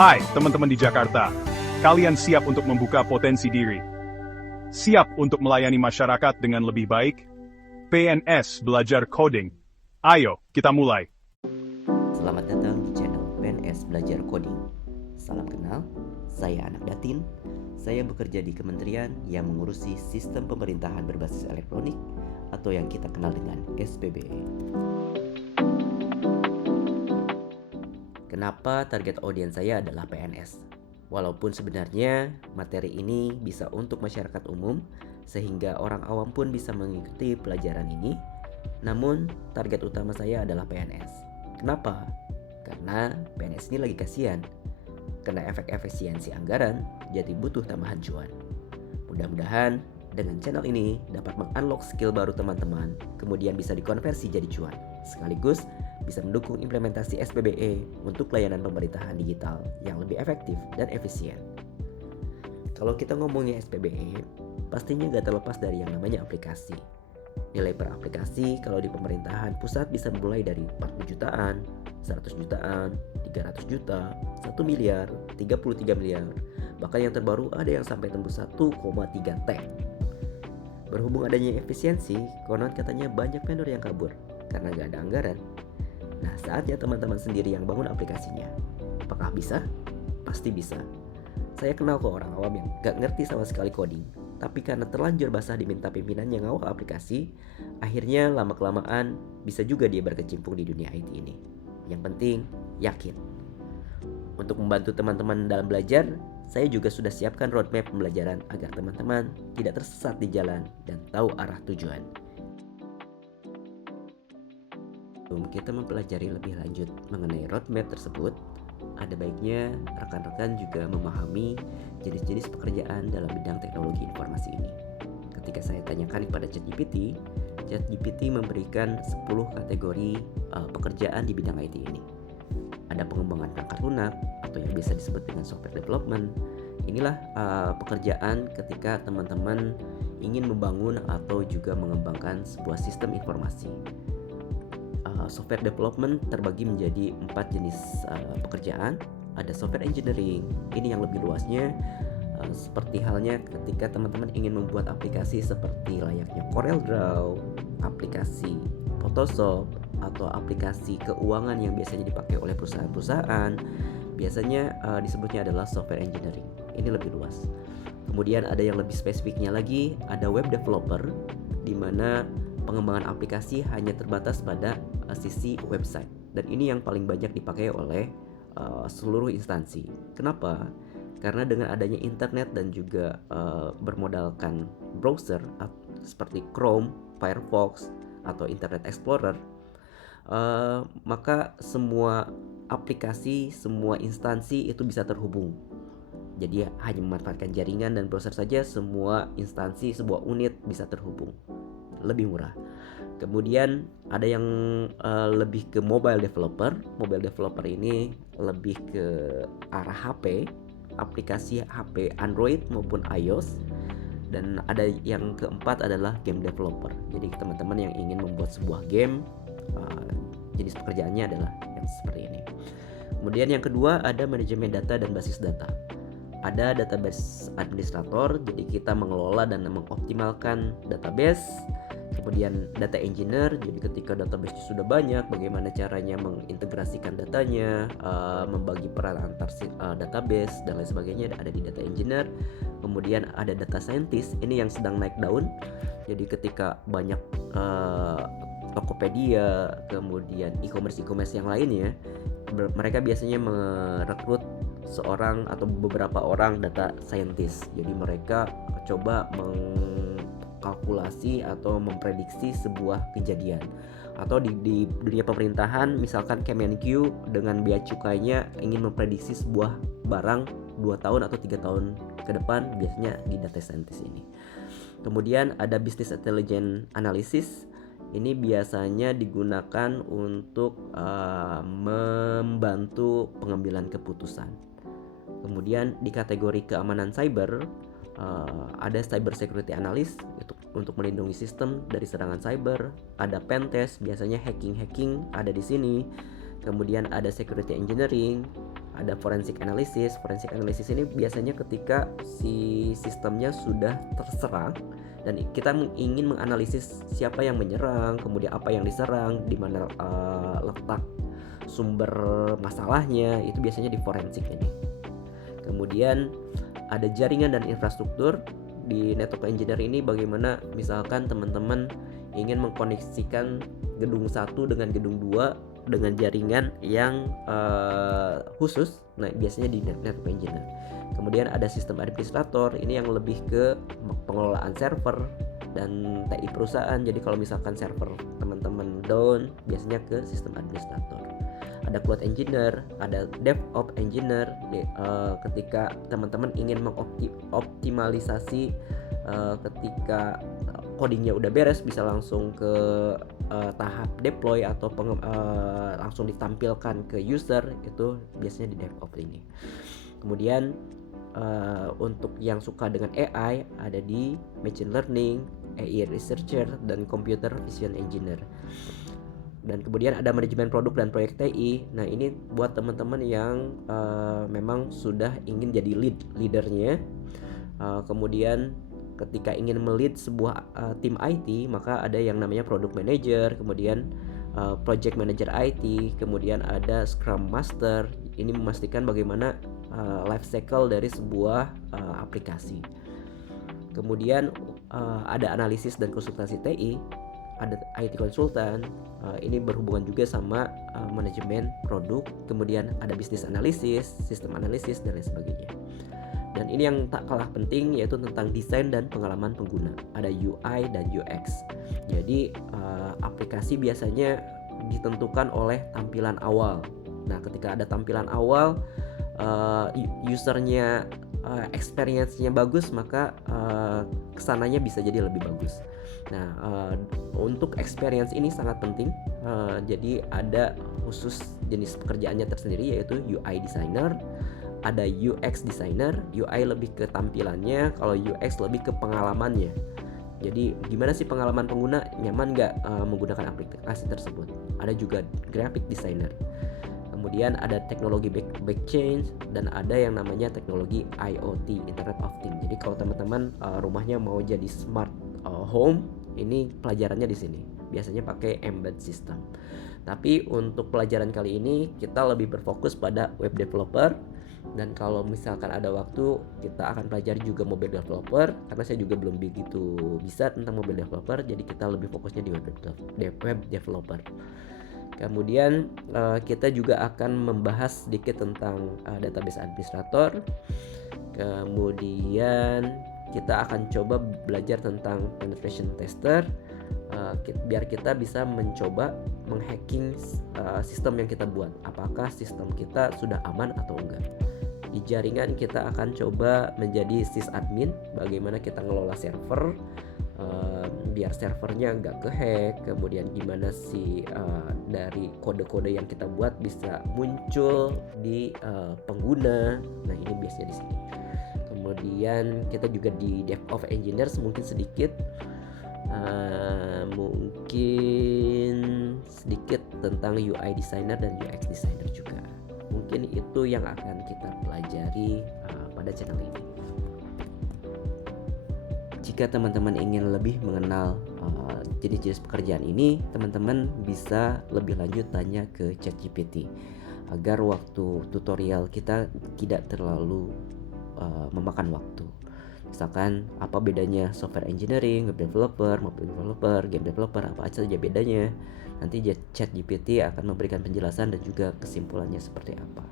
Hai, teman-teman di Jakarta. Kalian siap untuk membuka potensi diri? Siap untuk melayani masyarakat dengan lebih baik? PNS Belajar Coding. Ayo, kita mulai. Selamat datang di channel PNS Belajar Coding. Salam kenal, saya Anak Datin. Saya bekerja di kementerian yang mengurusi sistem pemerintahan berbasis elektronik atau yang kita kenal dengan SPBE. Kenapa target audiens saya adalah PNS? Walaupun sebenarnya materi ini bisa untuk masyarakat umum, sehingga orang awam pun bisa mengikuti pelajaran ini, namun target utama saya adalah PNS. Kenapa? Karena PNS ini lagi kasihan, kena efek efisiensi anggaran, jadi butuh tambahan cuan. Mudah-mudahan dengan channel ini dapat meng-unlock skill baru teman-teman, kemudian bisa dikonversi jadi cuan, sekaligus bisa mendukung implementasi SPBE untuk layanan pemerintahan digital yang lebih efektif dan efisien. Kalau kita ngomongnya SPBE, pastinya gak terlepas dari yang namanya aplikasi. Nilai per aplikasi kalau di pemerintahan pusat bisa mulai dari 40 jutaan, 100 jutaan, 300 juta, 1 miliar, 33 miliar. Bahkan yang terbaru ada yang sampai tembus 1,3 T. Berhubung adanya efisiensi, konon katanya banyak vendor yang kabur karena gak ada anggaran. Nah, saatnya teman-teman sendiri yang bangun aplikasinya. Apakah bisa? Pasti bisa. Saya kenal kok orang awam yang gak ngerti sama sekali coding, tapi karena terlanjur basah diminta pimpinan yang ngawal aplikasi, akhirnya lama-kelamaan bisa juga dia berkecimpung di dunia IT ini. Yang penting, yakin. Untuk membantu teman-teman dalam belajar, saya juga sudah siapkan roadmap pembelajaran agar teman-teman tidak tersesat di jalan dan tahu arah tujuan. Sebelum kita mempelajari lebih lanjut mengenai roadmap tersebut, ada baiknya rekan-rekan juga memahami jenis-jenis pekerjaan dalam bidang teknologi informasi ini. Ketika saya tanyakan kepada ChatGPT, ChatGPT memberikan 10 kategori pekerjaan di bidang IT ini. Ada pengembangan perangkat lunak atau yang biasa disebut dengan software development. Inilah pekerjaan ketika teman-teman ingin membangun atau juga mengembangkan sebuah sistem informasi. Software development terbagi menjadi 4 jenis pekerjaan. Ada software engineering, ini yang lebih luasnya seperti halnya ketika teman-teman ingin membuat aplikasi seperti layaknya CorelDRAW, aplikasi Photoshop, atau aplikasi keuangan yang biasanya dipakai oleh perusahaan-perusahaan. Biasanya disebutnya adalah software engineering. Ini lebih luas. Kemudian ada yang lebih spesifiknya lagi, ada web developer, di mana pengembangan aplikasi hanya terbatas pada sisi website, dan ini yang paling banyak dipakai oleh seluruh instansi. Kenapa? Karena dengan adanya internet dan juga bermodalkan browser seperti Chrome, Firefox, atau Internet Explorer, maka semua aplikasi, semua instansi itu bisa terhubung. Jadi hanya memanfaatkan jaringan dan browser saja, semua instansi, sebuah unit bisa terhubung. Lebih murah. Kemudian ada yang lebih ke mobile developer. Mobile developer ini lebih ke arah HP, aplikasi HP Android maupun iOS. Dan ada yang keempat adalah game developer. Jadi teman-teman yang ingin membuat sebuah game, jenis pekerjaannya adalah yang seperti ini. Kemudian yang kedua ada manajemen data dan basis data. Ada database administrator, jadi kita mengelola dan mengoptimalkan database. Kemudian data engineer, jadi ketika database sudah banyak, bagaimana caranya mengintegrasikan datanya, membagi peran antar database dan lain sebagainya, ada di data engineer. Kemudian ada data scientist, ini yang sedang naik daun. Jadi ketika banyak Tokopedia, kemudian e-commerce yang lainnya, mereka biasanya merekrut seorang atau beberapa orang data scientist. Jadi mereka coba mengkalkulasi atau memprediksi sebuah kejadian. Atau di dunia pemerintahan, misalkan Kemenq dengan bea cukainya ingin memprediksi sebuah barang 2 tahun atau 3 tahun ke depan, biasanya di data scientist ini. Kemudian ada business intelligence analysis. Ini biasanya digunakan untuk membantu pengambilan keputusan. Kemudian di kategori keamanan cyber, ada cyber security analyst untuk melindungi sistem dari serangan cyber. Ada pentest, biasanya hacking ada di sini. Kemudian ada security engineering, ada forensic analysis. Forensic analysis ini biasanya ketika si sistemnya sudah terserang dan kita ingin menganalisis siapa yang menyerang, kemudian apa yang diserang, di mana letak sumber masalahnya, itu biasanya di forensik ini. Kemudian ada jaringan dan infrastruktur. Di network engineer ini bagaimana misalkan teman-teman ingin mengkoneksikan gedung 1 dengan gedung 2 dengan jaringan yang khusus. Nah, biasanya di network engineer. Kemudian ada sistem administrator, ini yang lebih ke pengelolaan server dan TI perusahaan. Jadi kalau misalkan server teman-teman down, biasanya ke sistem administrator. Ada cloud engineer, ada DevOps engineer. Ketika teman-teman ingin mengoptimalisasi ketika codingnya udah beres, bisa langsung ke tahap deploy atau langsung ditampilkan ke user, itu biasanya di DevOps ini. Kemudian untuk yang suka dengan AI, ada di machine learning, AI researcher, dan computer vision engineer. Dan kemudian ada manajemen produk dan proyek TI. Nah, ini buat teman-teman yang memang sudah ingin jadi leadernya. Kemudian ketika ingin melead sebuah tim IT, maka ada yang namanya product manager, kemudian project manager IT, kemudian ada scrum master. Ini memastikan bagaimana life cycle dari sebuah aplikasi. Kemudian ada analisis dan konsultasi TI, ada IT konsultan. Ini berhubungan juga sama manajemen produk. Kemudian ada bisnis analisis, sistem analisis, dan lain sebagainya. Dan ini yang tak kalah penting, yaitu tentang desain dan pengalaman pengguna. Ada UI dan UX. Jadi aplikasi biasanya ditentukan oleh tampilan awal. Nah, ketika ada tampilan awal, usernya experience-nya bagus, maka kesananya bisa jadi lebih bagus. Nah, untuk experience ini sangat penting. Jadi ada khusus jenis pekerjaannya tersendiri, yaitu UI designer, ada UX designer. UI lebih ke tampilannya, kalau UX lebih ke pengalamannya. Jadi gimana sih pengalaman pengguna, nyaman nggak menggunakan aplikasi tersebut. Ada juga graphic designer. Kemudian ada teknologi blockchain, dan ada yang namanya teknologi IoT, Internet of Things. Jadi kalau teman-teman rumahnya mau jadi smart home, ini pelajarannya di sini. Biasanya pakai embed system. Tapi untuk pelajaran kali ini kita lebih berfokus pada web developer. Dan kalau misalkan ada waktu, kita akan pelajari juga mobile developer, karena saya juga belum begitu bisa tentang mobile developer. Jadi kita lebih fokusnya di web developer. Kemudian kita juga akan membahas sedikit tentang database administrator. Kemudian kita akan coba belajar tentang penetration tester, biar kita bisa mencoba menghacking sistem yang kita buat. Apakah sistem kita sudah aman atau enggak. Di jaringan kita akan coba menjadi sysadmin, bagaimana kita ngelola server biar servernya nggak kehack. Kemudian gimana sih dari kode-kode yang kita buat bisa muncul di pengguna. Nah, ini biasanya di sini. Kemudian kita juga di DevOps engineers mungkin sedikit tentang UI designer dan UX designer juga. Mungkin itu yang akan kita pelajari pada channel ini. Jika teman-teman ingin lebih mengenal jenis-jenis pekerjaan ini, teman-teman bisa lebih lanjut tanya ke ChatGPT agar waktu tutorial kita tidak terlalu memakan waktu. Misalkan apa bedanya software engineering, web developer, mobile developer, game developer, apa saja bedanya. Nanti ChatGPT akan memberikan penjelasan dan juga kesimpulannya seperti apa.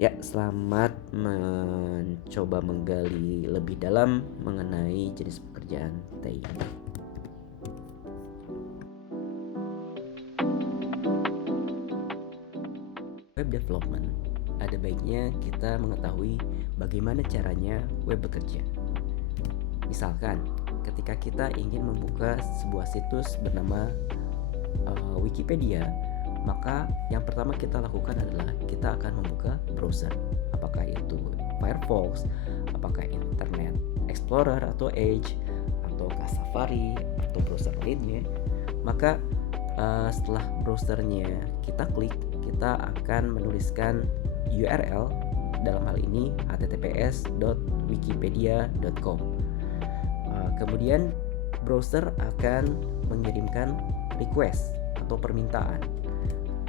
Ya, selamat mencoba menggali lebih dalam mengenai jenis pekerjaan TI. Web development, ada baiknya kita mengetahui bagaimana caranya web bekerja. Misalkan, ketika kita ingin membuka sebuah situs bernama Wikipedia, maka yang pertama kita lakukan adalah kita akan membuka browser. Apakah itu Firefox, apakah Internet Explorer atau Edge, ataukah Safari atau browser lainnya. Maka setelah browsernya kita klik, kita akan menuliskan URL, dalam hal ini https://wikipedia.com. Kemudian browser akan mengirimkan request atau permintaan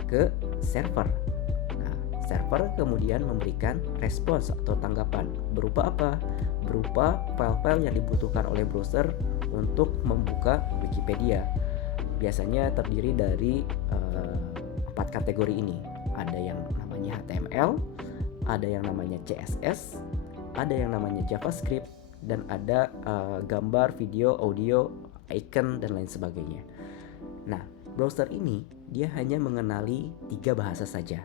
ke server. Nah, server kemudian memberikan respons atau tanggapan berupa apa? Berupa file-file yang dibutuhkan oleh browser untuk membuka Wikipedia. Biasanya terdiri dari 4 kategori ini. Ada yang namanya HTML, ada yang namanya CSS, ada yang namanya JavaScript, dan ada gambar, video, audio, icon, dan lain sebagainya. Nah, browser ini dia hanya mengenali 3 bahasa saja,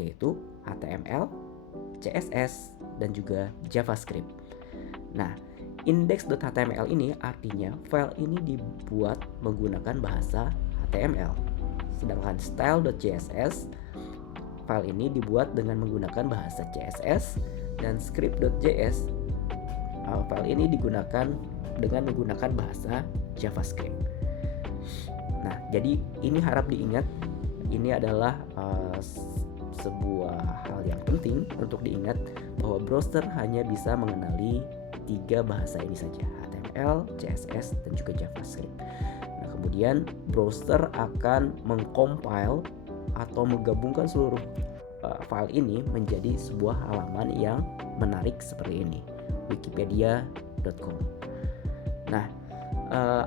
yaitu HTML, CSS, dan juga JavaScript. Nah, index.html ini artinya file ini dibuat menggunakan bahasa HTML. Sedangkan style.css file ini dibuat dengan menggunakan bahasa CSS, dan script.js file ini digunakan dengan menggunakan bahasa JavaScript. Nah, jadi ini harap diingat, ini adalah sebuah hal yang penting untuk diingat bahwa browser hanya bisa mengenali 3 bahasa ini saja, HTML, CSS, dan juga JavaScript. Nah, kemudian browser akan mengcompile atau menggabungkan seluruh file ini menjadi sebuah halaman yang menarik seperti ini, wikipedia.com. Nah,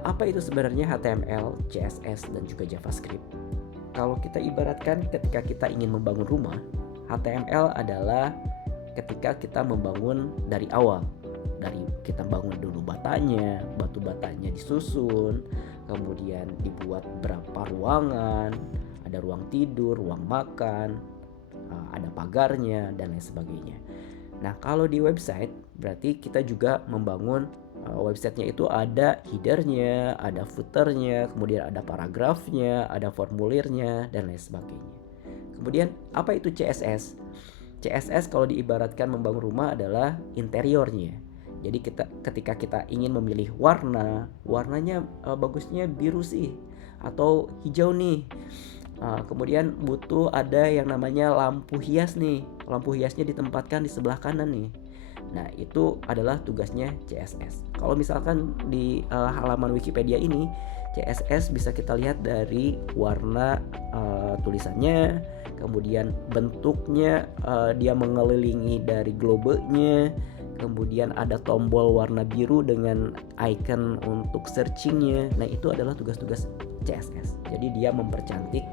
apa itu sebenarnya HTML, CSS, dan juga JavaScript? Kalau kita ibaratkan ketika kita ingin membangun rumah, HTML adalah ketika kita membangun dari awal. Dari kita bangun dulu batanya, batu batanya disusun, kemudian dibuat berapa ruangan, ada ruang tidur, ruang makan, ada pagarnya, dan lain sebagainya. Nah, kalau di website berarti kita juga membangun websitenya itu ada headernya, ada footernya, kemudian ada paragrafnya, ada formulirnya, dan lain sebagainya. Kemudian apa itu CSS? CSS kalau diibaratkan membangun rumah adalah interiornya. Jadi ketika kita ingin memilih warnanya bagusnya biru sih atau hijau nih. Kemudian butuh ada yang namanya lampu hias nih. Lampu hiasnya ditempatkan di sebelah kanan nih. Nah, itu adalah tugasnya CSS. Kalau misalkan di halaman Wikipedia ini, CSS bisa kita lihat dari warna tulisannya, kemudian bentuknya, dia mengelilingi dari globenya, kemudian ada tombol warna biru dengan icon untuk searchingnya. Nah, itu adalah tugas-tugas CSS. Jadi dia mempercantik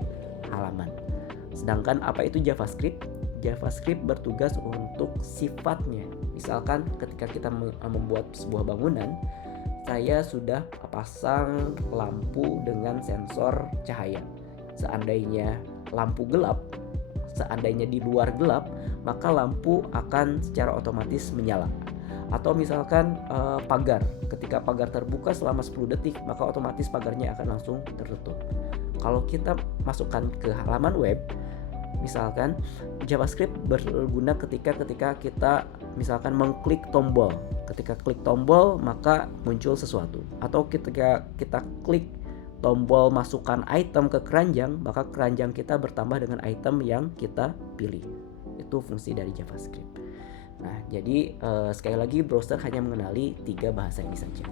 halaman. Sedangkan apa itu JavaScript? JavaScript bertugas untuk sifatnya. Misalkan ketika kita membuat sebuah bangunan, saya sudah pasang lampu dengan sensor cahaya. Seandainya lampu gelap, seandainya di luar gelap, maka lampu akan secara otomatis menyala. Atau misalkan pagar, ketika pagar terbuka selama 10 detik, maka otomatis pagarnya akan langsung tertutup. Kalau kita masukkan ke halaman web, misalkan JavaScript berguna ketika kita misalkan mengklik tombol. Ketika klik tombol maka muncul sesuatu. Atau ketika kita klik tombol masukkan item ke keranjang, maka keranjang kita bertambah dengan item yang kita pilih. Itu fungsi dari JavaScript. Nah, jadi sekali lagi browser hanya mengenali 3 bahasa ini saja.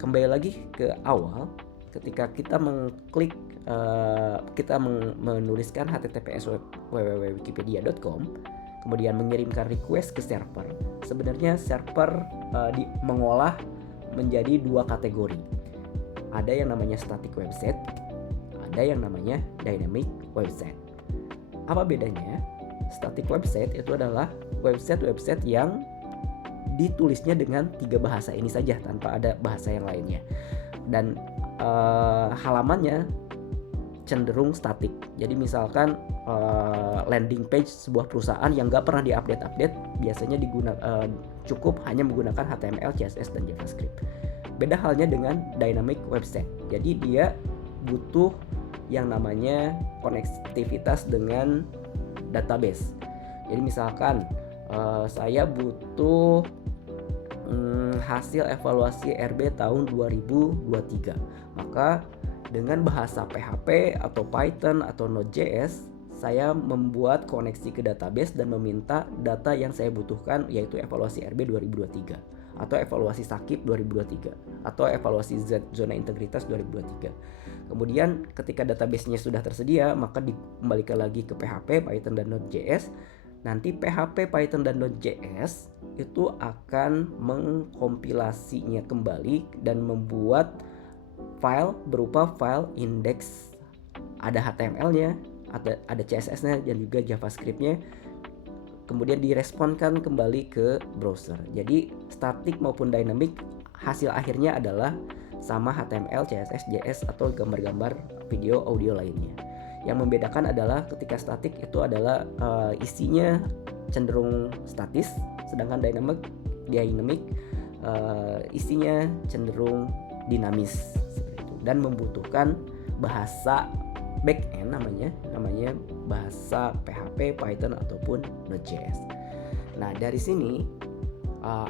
Kembali lagi ke awal, ketika kita mengklik kita menuliskan https://www.wikipedia.com, kemudian mengirimkan request ke server. Sebenarnya server mengolah menjadi 2 kategori. Ada yang namanya static website, ada yang namanya dynamic website. Apa bedanya? Static website itu adalah website yang ditulisnya dengan 3 bahasa ini saja tanpa ada bahasa yang lainnya. Dan halamannya cenderung statik. Jadi misalkan landing page sebuah perusahaan yang nggak pernah diupdate biasanya cukup hanya menggunakan HTML, CSS, dan JavaScript. Beda halnya dengan dynamic website. Jadi dia butuh yang namanya konektivitas dengan database. Jadi misalkan saya butuh hasil evaluasi RB tahun 2023, maka dengan bahasa PHP atau Python atau Node.js saya membuat koneksi ke database dan meminta data yang saya butuhkan, yaitu evaluasi RB 2023 atau evaluasi Sakib 2023 atau evaluasi Z zona integritas 2023. Kemudian ketika database-nya sudah tersedia, maka dikembalikan lagi ke PHP, Python, dan Node.js. Nanti PHP, Python, dan Node.js itu akan mengkompilasinya kembali dan membuat file berupa file index, ada HTML-nya, ada CSS-nya, dan juga JavaScript-nya, kemudian diresponkan kembali ke browser. Jadi static maupun dynamic hasil akhirnya adalah sama HTML, CSS, JS, atau gambar-gambar video audio lainnya. Yang membedakan adalah ketika static itu adalah isinya cenderung statis, sedangkan dynamic isinya cenderung dinamis seperti itu, dan membutuhkan bahasa backend namanya bahasa PHP, Python, ataupun Node.js. Nah, dari sini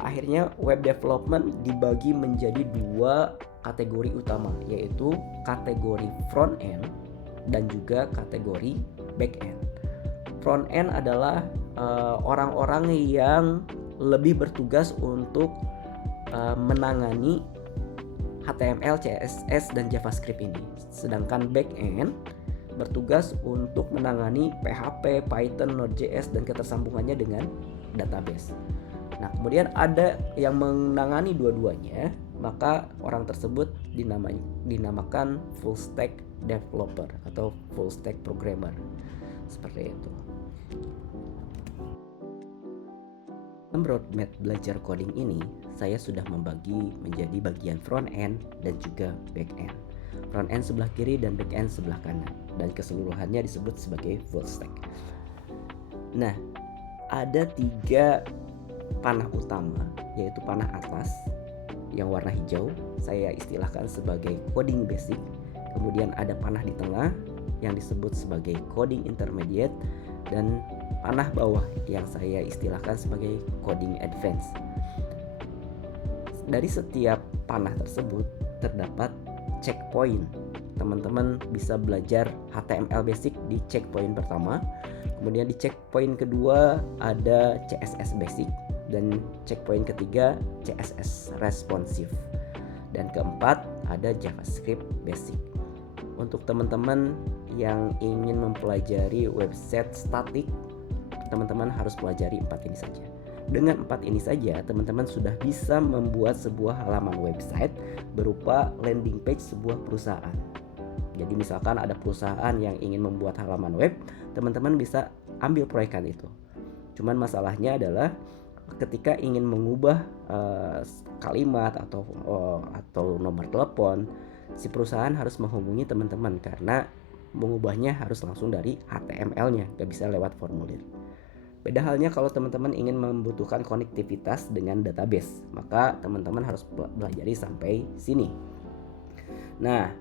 akhirnya web development dibagi menjadi dua kategori utama, yaitu kategori front end dan juga kategori back end. Front end adalah orang-orang yang lebih bertugas untuk menangani HTML, CSS, dan JavaScript ini. Sedangkan back end bertugas untuk menangani PHP, Python, Node.js, dan ketersambungannya dengan database. Nah, kemudian ada yang menangani dua-duanya, maka orang tersebut dinamakan full stack developer atau full stack programmer. Seperti itu. Dalam roadmap belajar coding ini, saya sudah membagi menjadi bagian front end dan juga back end. Front end sebelah kiri dan back end sebelah kanan, dan keseluruhannya disebut sebagai full stack. Nah, ada 3 panah utama, yaitu panah atas yang warna hijau, saya istilahkan sebagai coding basic. Kemudian ada panah di tengah yang disebut sebagai coding intermediate, dan panah bawah yang saya istilahkan sebagai coding advance. Dari setiap panah tersebut terdapat checkpoint. Teman-teman bisa belajar HTML basic di checkpoint pertama, kemudian di checkpoint kedua ada CSS basic, dan checkpoint ketiga CSS responsive, dan keempat ada JavaScript basic. Untuk teman-teman yang ingin mempelajari website static, teman-teman harus pelajari 4 ini saja. Dengan 4 ini saja, teman-teman sudah bisa membuat sebuah halaman website berupa landing page sebuah perusahaan. Jadi misalkan ada perusahaan yang ingin membuat halaman web, teman-teman bisa ambil proyekan itu. Cuman masalahnya adalah ketika ingin mengubah kalimat atau nomor telepon, si perusahaan harus menghubungi teman-teman karena mengubahnya harus langsung dari HTML-nya, gak bisa lewat formulir. Beda halnya kalau teman-teman ingin membutuhkan konektivitas dengan database, maka teman-teman harus pelajari sampai sini. Nah,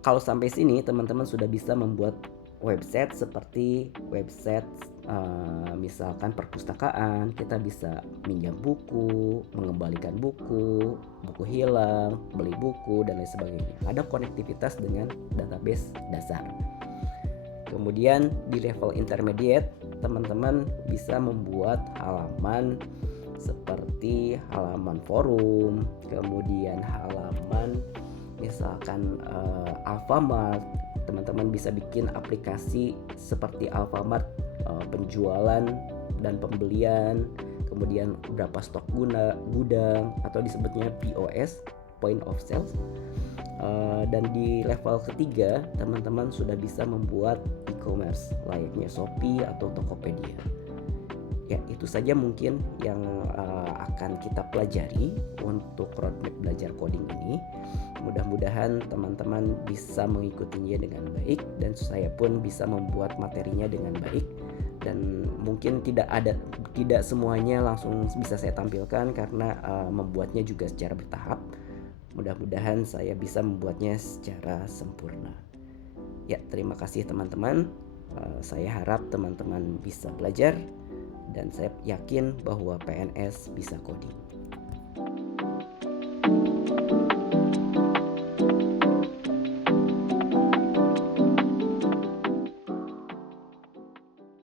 kalau sampai sini teman-teman sudah bisa membuat website seperti website misalkan perpustakaan. Kita bisa minjam buku, mengembalikan buku hilang, beli buku, dan lain sebagainya. Ada konektivitas dengan database dasar. Kemudian di level intermediate, teman-teman bisa membuat halaman seperti halaman forum, kemudian halaman misalkan Alfamart. Teman-teman bisa bikin aplikasi seperti Alfamart, penjualan dan pembelian, kemudian berapa stok gudang atau disebutnya POS, point of sales. Dan di level ketiga, teman-teman sudah bisa membuat e-commerce layaknya Shopee atau Tokopedia. Ya, itu saja mungkin yang akan kita pelajari untuk roadmap belajar coding ini. Mudah-mudahan teman-teman bisa mengikutinya dengan baik, dan saya pun bisa membuat materinya dengan baik. Dan mungkin tidak semuanya langsung bisa saya tampilkan karena membuatnya juga secara bertahap. Mudah-mudahan saya bisa membuatnya secara sempurna. Ya, terima kasih teman-teman. Saya harap teman-teman bisa belajar, dan saya yakin bahwa PNS bisa coding.